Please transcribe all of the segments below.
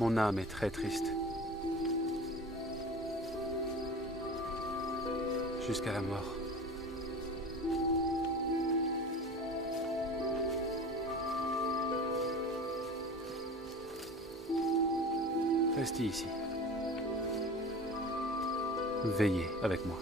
Mon âme est très triste. Jusqu'à la mort. Restez ici. Veillez avec moi.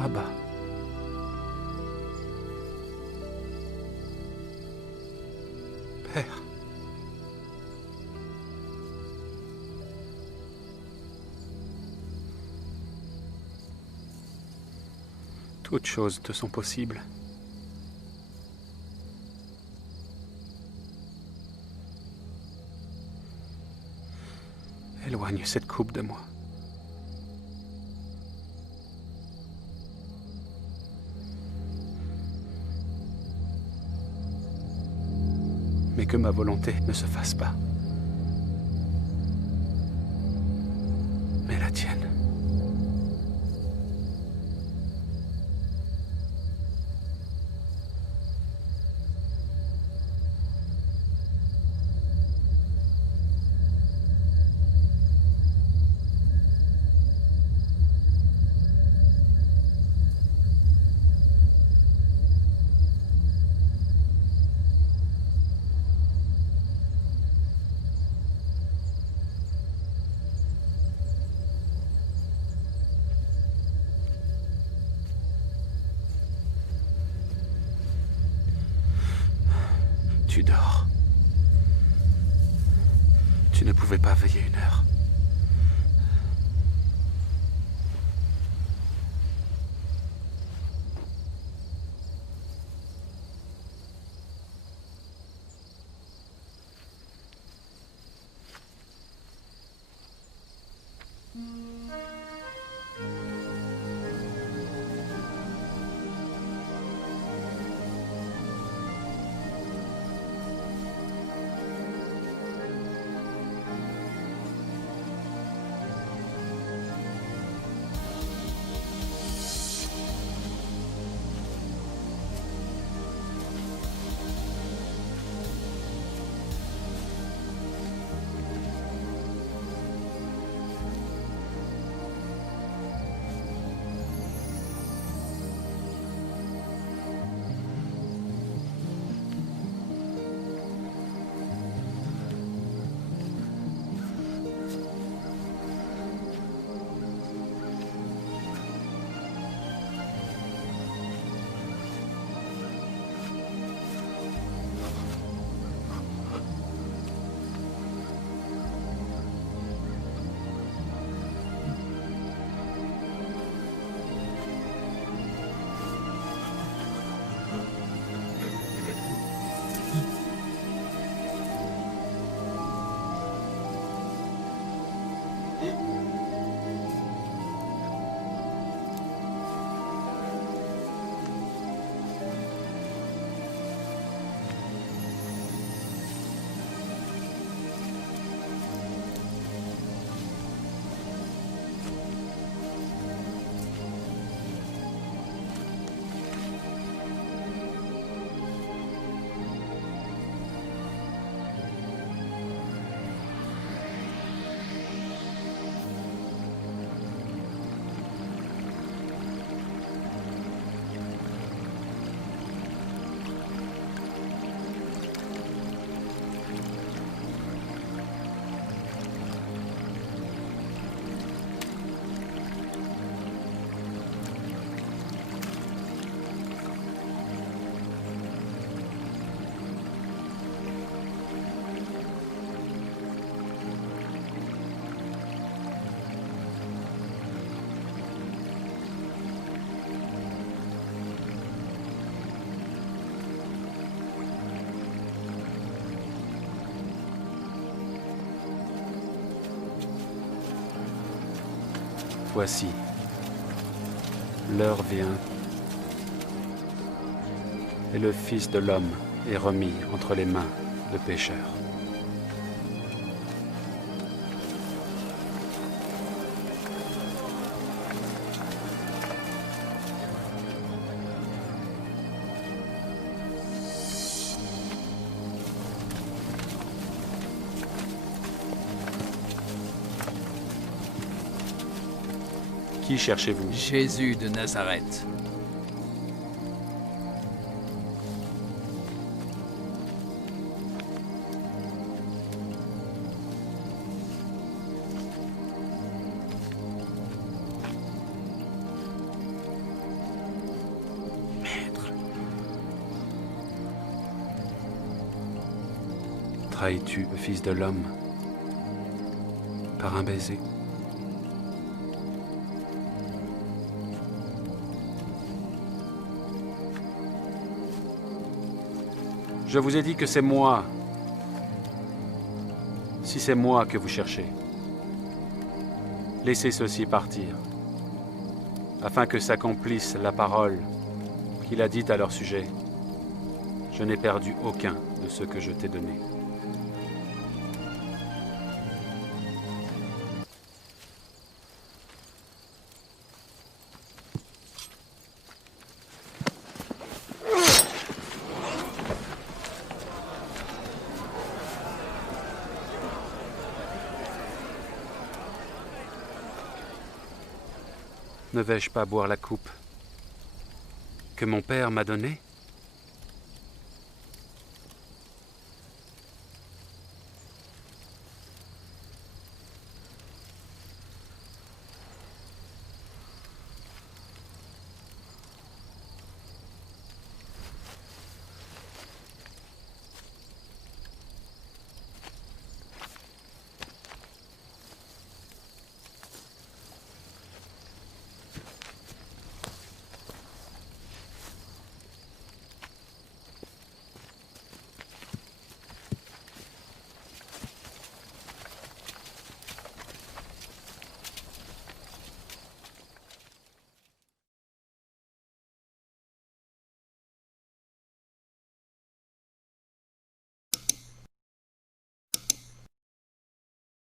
Abba. Père. Toutes choses te sont possibles. Éloigne cette coupe de moi. Mais que ma volonté ne se fasse pas. Mais la tienne. Tu dors. Tu ne pouvais pas veiller une heure. Voici, l'heure vient, et le Fils de l'homme est remis entre les mains de pécheurs. Qui cherchez-vous? Jésus de Nazareth. Maître. Trahis-tu le Fils de l'homme par un baiser? Je vous ai dit que c'est moi. Si c'est moi que vous cherchez, laissez ceux-ci partir, afin que s'accomplisse la parole qu'il a dite à leur sujet. Je n'ai perdu aucun de ceux que je t'ai donnés. Ne vais-je pas boire la coupe que mon père m'a donnée ?